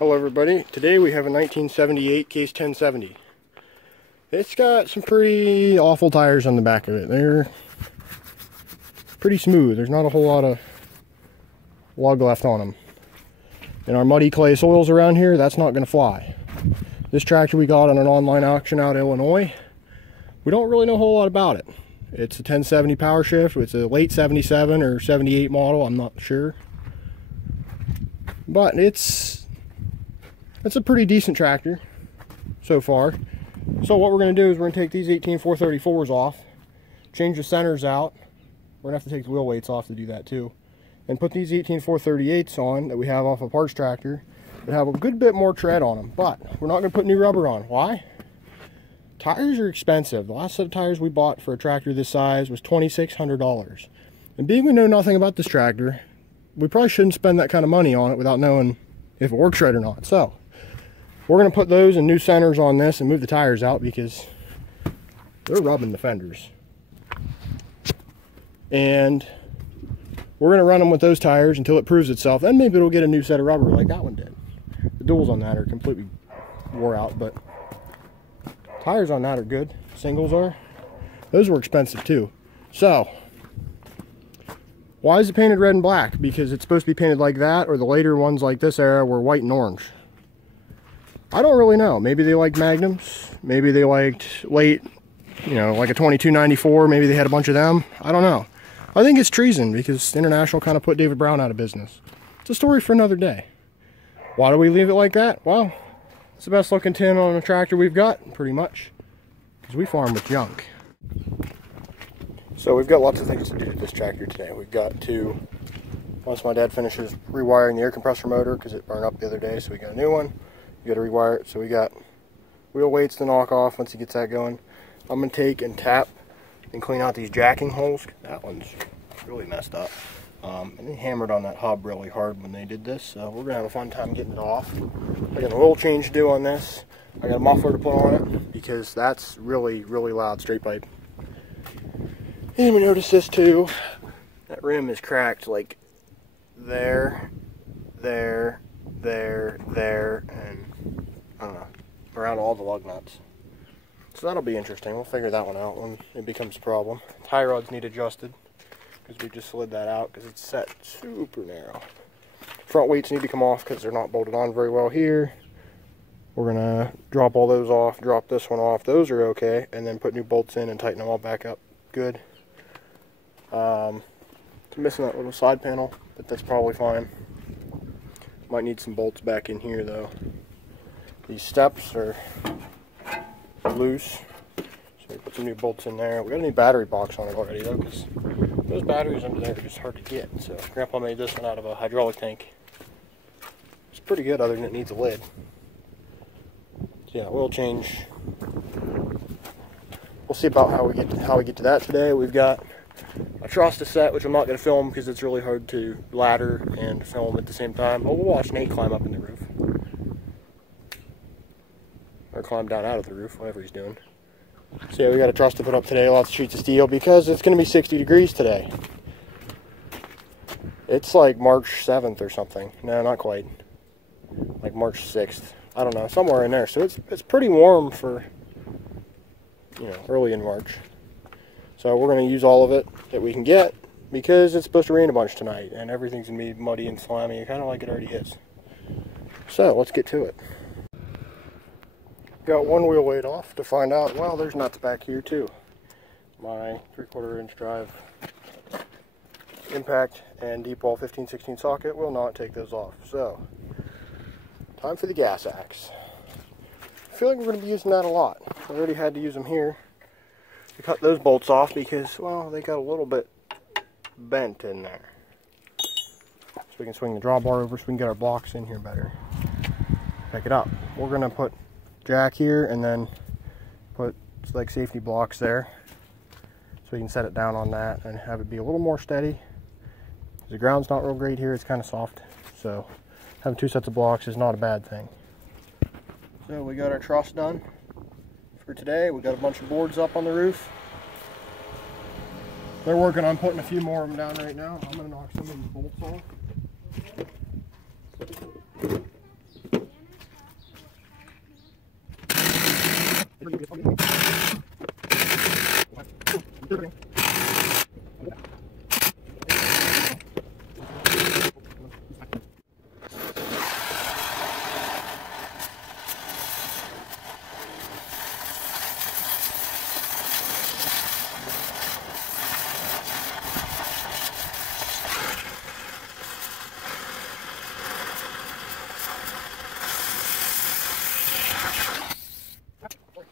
Hello everybody, today we have a 1978 Case 1070. It's got some pretty awful tires on the back of it. They're pretty smooth. There's not a whole lot of lug left on them. In our muddy clay soils around here, that's not going to fly. This tractor we got on an online auction out in Illinois. We don't really know a whole lot about it. It's a 1070 power shift. It's a late 77 or 78 model, I'm not sure. But it's a pretty decent tractor so far. So what we're going to do is we're going to take these 18434s off, change the centers out. We're going to have to take the wheel weights off to do that too. And put these 18438s on that we have off a parts tractor that have a good bit more tread on them. But we're not going to put new rubber on. Why? Tires are expensive. The last set of tires we bought for a tractor this size was $2,600. And being we know nothing about this tractor, we probably shouldn't spend that kind of money on it without knowing if it works right or not. So we're going to put those and new centers on this and move the tires out because they're rubbing the fenders. And we're going to run them with those tires until it proves itself. Then maybe it'll get a new set of rubber like that one did. The duals on that are completely wore out, but tires on that are good. Singles are. Those were expensive too. So why is it painted red and black? Because it's supposed to be painted like that, or the later ones like this era were white and orange. I don't really know. Maybe they liked Magnums. Maybe they liked late, like a 2294. Maybe they had a bunch of them. I don't know. I think it's treason because International kind of put David Brown out of business. It's a story for another day. Why do we leave it like that? Well, it's the best looking tin on a tractor we've got, pretty much. Because we farm with junk. So we've got lots of things to do to this tractor today. We've got to, once my dad finishes rewiring the air compressor motor, because it burned up the other day, so we got a new one. We got to rewire it, so we got wheel weights to knock off once he gets that going. I'm going to take and tap and clean out these jacking holes. That one's really messed up. And they hammered on that hub really hard when they did this, so we're going to have a fun time getting it off. I got an oil change to do on this. I got a muffler to put on it because that's really, really loud straight pipe. And we notice this too. That rim is cracked like there, and around all the lug nuts. So that'll be interesting. We'll figure that one out when it becomes a problem. Tie rods need adjusted because we just slid that out because it's set super narrow. Front weights need to come off because they're not bolted on very well here. We're gonna drop all those off, drop this one off. Those are okay, and then put new bolts in and tighten them all back up. Good. It's missing that little side panel, but that's probably fine. Might need some bolts back in here though. These steps are loose, so we put some new bolts in there. We got a new battery box on it already though, because those batteries under there are just hard to get. So Grandpa made this one out of a hydraulic tank. It's pretty good, other than it needs a lid. So yeah, oil change. We'll see about how we get to that today. We've got a truss to set, which I'm not going to film because it's really hard to ladder and film at the same time. Oh, we'll watch Nate climb up in the roof. Or climb down out of the roof, whatever he's doing. So yeah, we got a truss to put up today, lots of sheets of steel, because it's going to be 60 degrees today. It's like March 7th or something. No, not quite. Like March 6th. I don't know, somewhere in there. So it's pretty warm for, early in March. So we're going to use all of it that we can get because it's supposed to rain a bunch tonight and everything's going to be muddy and slimy, kind of like it already is. So let's get to it. Got one wheel weight off to find out, well, there's nuts back here too. My 3/4 inch drive impact and deep wall 15/16 socket will not take those off. So, time for the gas axe. I feel like we're going to be using that a lot. I already had to use them here to cut those bolts off because, well, they got a little bit bent in there. So we can swing the drawbar over so we can get our blocks in here better. Pick it up. We're going to put jack here and then put like safety blocks there so we can set it down on that and have it be a little more steady. The ground's not real great here, it's kind of soft, so having two sets of blocks is not a bad thing. So we got our truss done for today. We got a bunch of boards up on the roof. They're working on putting a few more of them down right now. I'm going to knock some of these bolts off.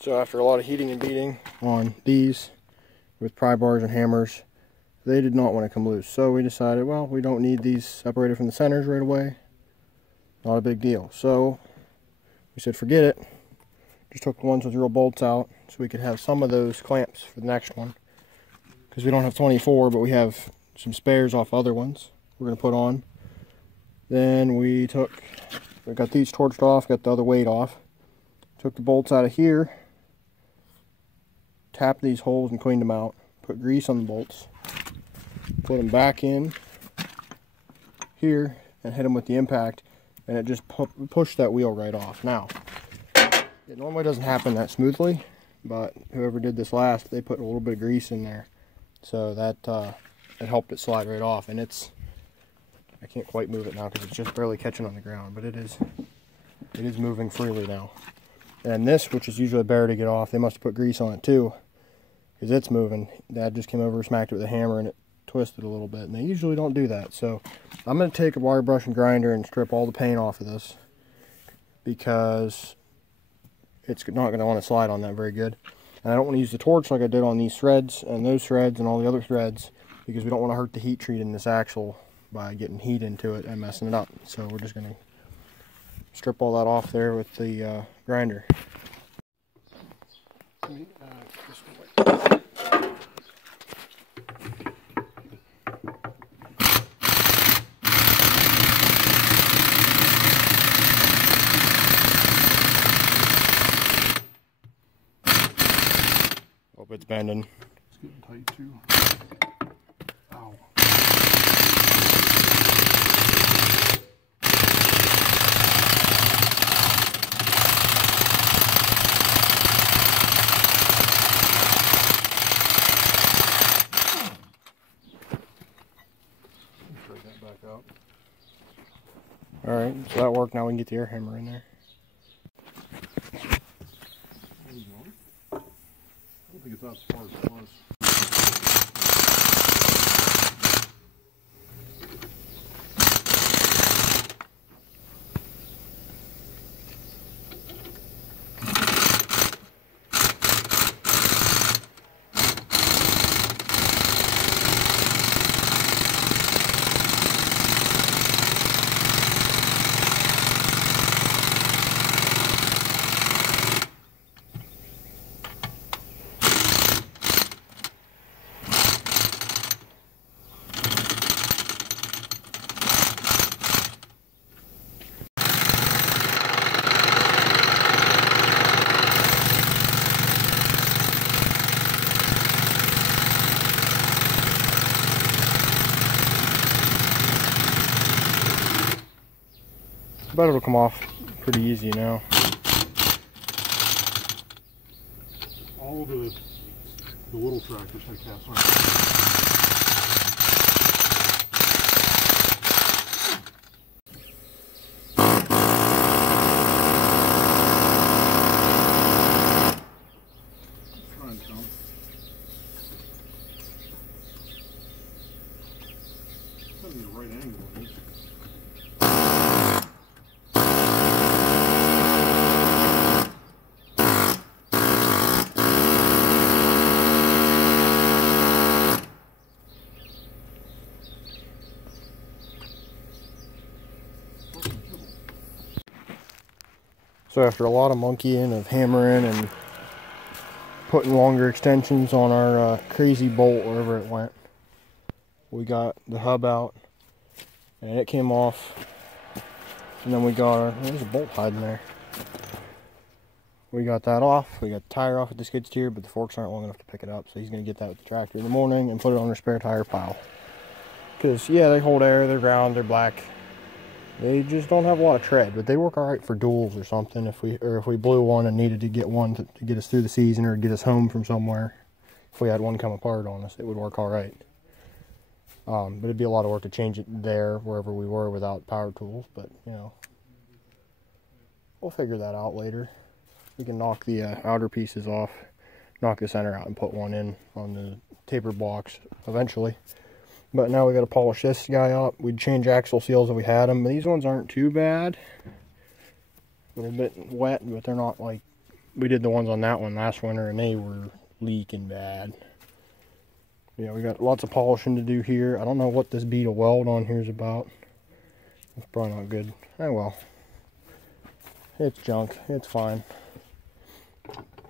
So after a lot of heating and beating on these with pry bars and hammers, they did not want to come loose. So we decided, well, we don't need these separated from the centers right away. Not a big deal. So we said, forget it. Just took the ones with real bolts out so we could have some of those clamps for the next one. Because we don't have 24, but we have some spares off other ones we're going to put on. Then we got these torched off, got the other weight off. Took the bolts out of here. Tapped these holes and cleaned them out. Put grease on the bolts. Put them back in here and hit them with the impact, and it just pushed that wheel right off. Now, it normally doesn't happen that smoothly, but whoever did this last, they put a little bit of grease in there, so that it helped it slide right off. And I can't quite move it now because it's just barely catching on the ground, but it is moving freely now. And this, which is usually better to get off, they must have put grease on it too, because it's moving. Dad just came over, smacked it with a hammer, and it twisted a little bit. And they usually don't do that. So I'm going to take a wire brush and grinder and strip all the paint off of this, because it's not going to want to slide on that very good. And I don't want to use the torch like I did on these threads and those threads and all the other threads, because we don't want to hurt the heat treat in this axle by getting heat into it and messing it up. So we're just going to strip all that off there with the grinder. Hope it's bending. It's getting tight too. Ow. Alright, so that worked. Now we can get the air hammer in there. I don't think it's that far as it was. I bet it'll come off pretty easy now. All the little tractors like that. Try and come. Gotta be the right angle on this. So after a lot of monkeying, of hammering and putting longer extensions on our crazy bolt wherever it went, we got the hub out and it came off. And then we got there's a bolt hiding there. We got that off. We got the tire off with the skid steer, but the forks aren't long enough to pick it up, so he's going to get that with the tractor in the morning and put it on our spare tire pile. Because yeah, they hold air, they're round, they're black, They just don't have a lot of tread, but they work all right for duels or something. If we blew one and needed to get one to get us through the season or get us home from somewhere, if we had one come apart on us, it would work all right. But it'd be a lot of work to change it there, wherever we were, without power tools. But you know, we'll figure that out later. We can knock the outer pieces off, knock the center out, and put one in on the taper blocks eventually. But now we got to polish this guy up. We'd change axle seals if we had them. These ones aren't too bad. They're a bit wet, but they're not like... We did the ones on that one last winter, and they were leaking bad. Yeah, we got lots of polishing to do here. I don't know what this bead of weld on here is about. It's probably not good. Oh well. It's junk. It's fine.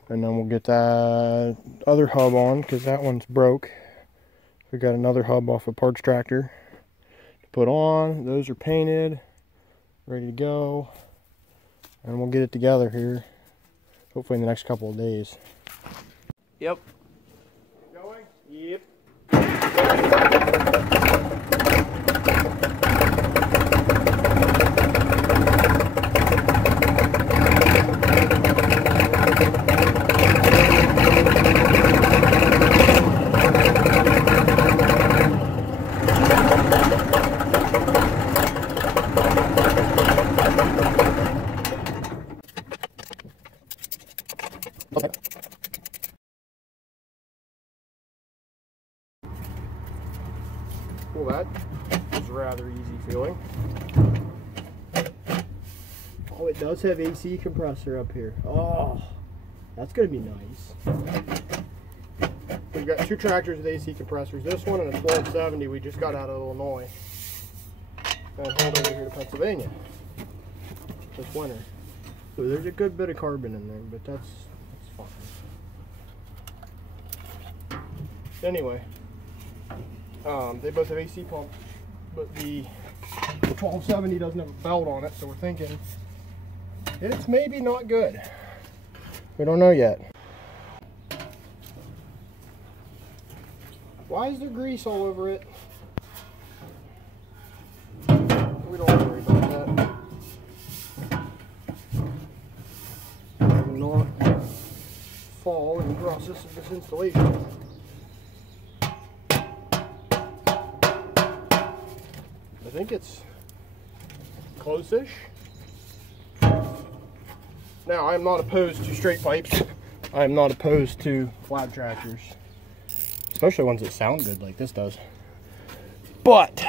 And then we'll get that other hub on, because that one's broke. We got another hub off a parts tractor to put on. Those are painted, ready to go. And we'll get it together here, hopefully in the next couple of days. Yep. Going? Yep. Well, that was rather easy feeling. Oh, it does have AC compressor up here. Oh, that's going to be nice. We've got two tractors with AC compressors. This one and a 1270 we just got out of Illinois and hauled over here to Pennsylvania this winter. So there's a good bit of carbon in there, but that's fine. Anyway. They both have AC pumps, but the 1270 doesn't have a belt on it, so we're thinking it's maybe not good. We don't know yet. Why is there grease all over it? We don't worry about that. I will not fall in the process of this installation. I think it's close-ish. Now, I am not opposed to straight pipes. I am not opposed to flat tractors, especially ones that sound good like this does. But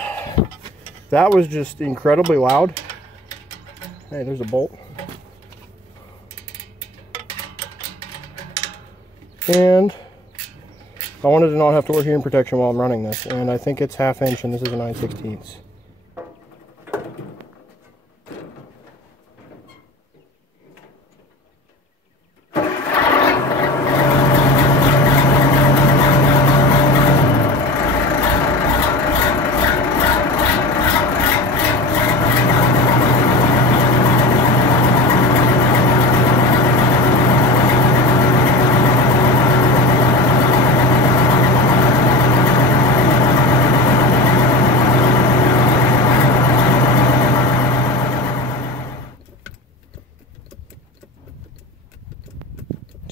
that was just incredibly loud. Hey, there's a bolt. And I wanted to not have to work hearing protection while I'm running this, and I think it's 1/2 inch, and this is a 9/16.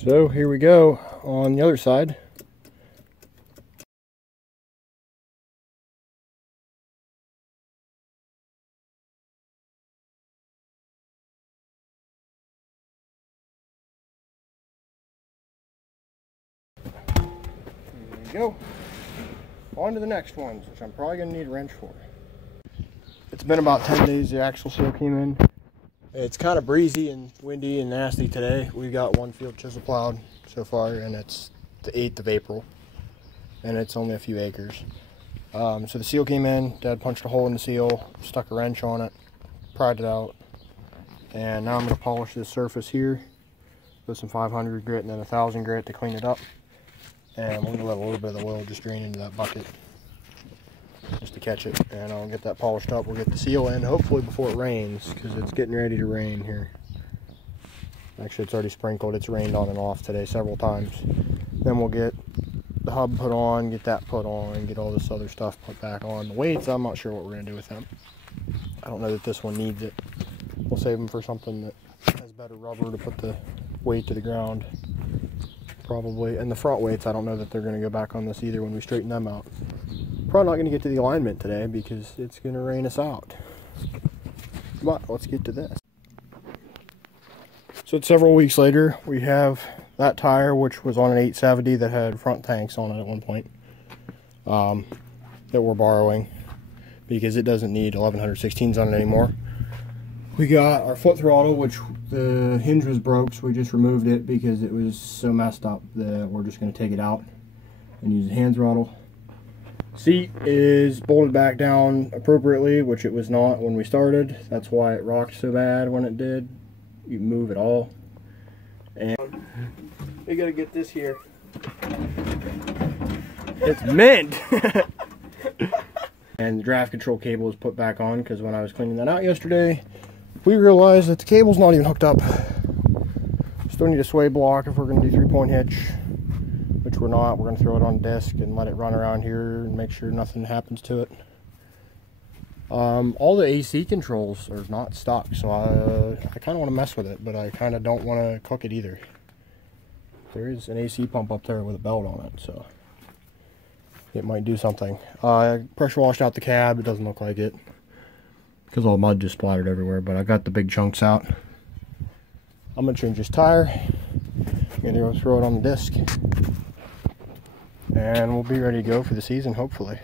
So here we go on the other side. There we go. On to the next ones, which I'm probably going to need a wrench for. It's been about 10 days the axle seal came in. It's kind of breezy and windy and nasty today. We've got one field chisel plowed so far, and it's the 8th of April, and it's only a few acres. So the seal came in, Dad punched a hole in the seal, stuck a wrench on it, pried it out, and now I'm going to polish this surface here with some 500 grit and then 1000 grit to clean it up. And we're going to let a little bit of the oil just drain into that bucket just to catch it, and I'll get that polished up. We'll get the seal in hopefully before it rains, because it's getting ready to rain here. Actually, it's already sprinkled. It's rained on and off today several times. Then we'll get the hub put on, get that put on, get all this other stuff put back on. The weights, I'm not sure what we're going to do with them. I don't know that this one needs it. We'll save them for something that has better rubber to put the weight to the ground. Probably. And the front weights, I don't know that they're going to go back on this either when we straighten them out. Probably not going to get to the alignment today because it's going to rain us out. But let's get to this. So it's several weeks later. We have that tire, which was on an 870 that had front tanks on it at one point, that we're borrowing because it doesn't need 1116s on it anymore. We got our foot throttle, which the hinge was broke, so we just removed it because it was so messed up that we're just going to take it out and use the hand throttle. Seat is bolted back down appropriately, which it was not when we started. That's why it rocked so bad when it did. You move it all. And we got to get this here. It's mint! And the draft control cable is put back on because when I was cleaning that out yesterday, we realized that the cable's not even hooked up. Still need a sway block if we're going to do 3-point hitch, which we're not. We're going to throw it on disc and let it run around here and make sure nothing happens to it. All the AC controls are not stuck, so I kind of want to mess with it, but I kind of don't want to cook it either. There is an AC pump up there with a belt on it, so it might do something. Pressure washed out the cab. It doesn't look like it because all the mud just splattered everywhere, but I got the big chunks out. I'm going to change this tire. I'm going to go throw it on the disc, and we'll be ready to go for the season, hopefully.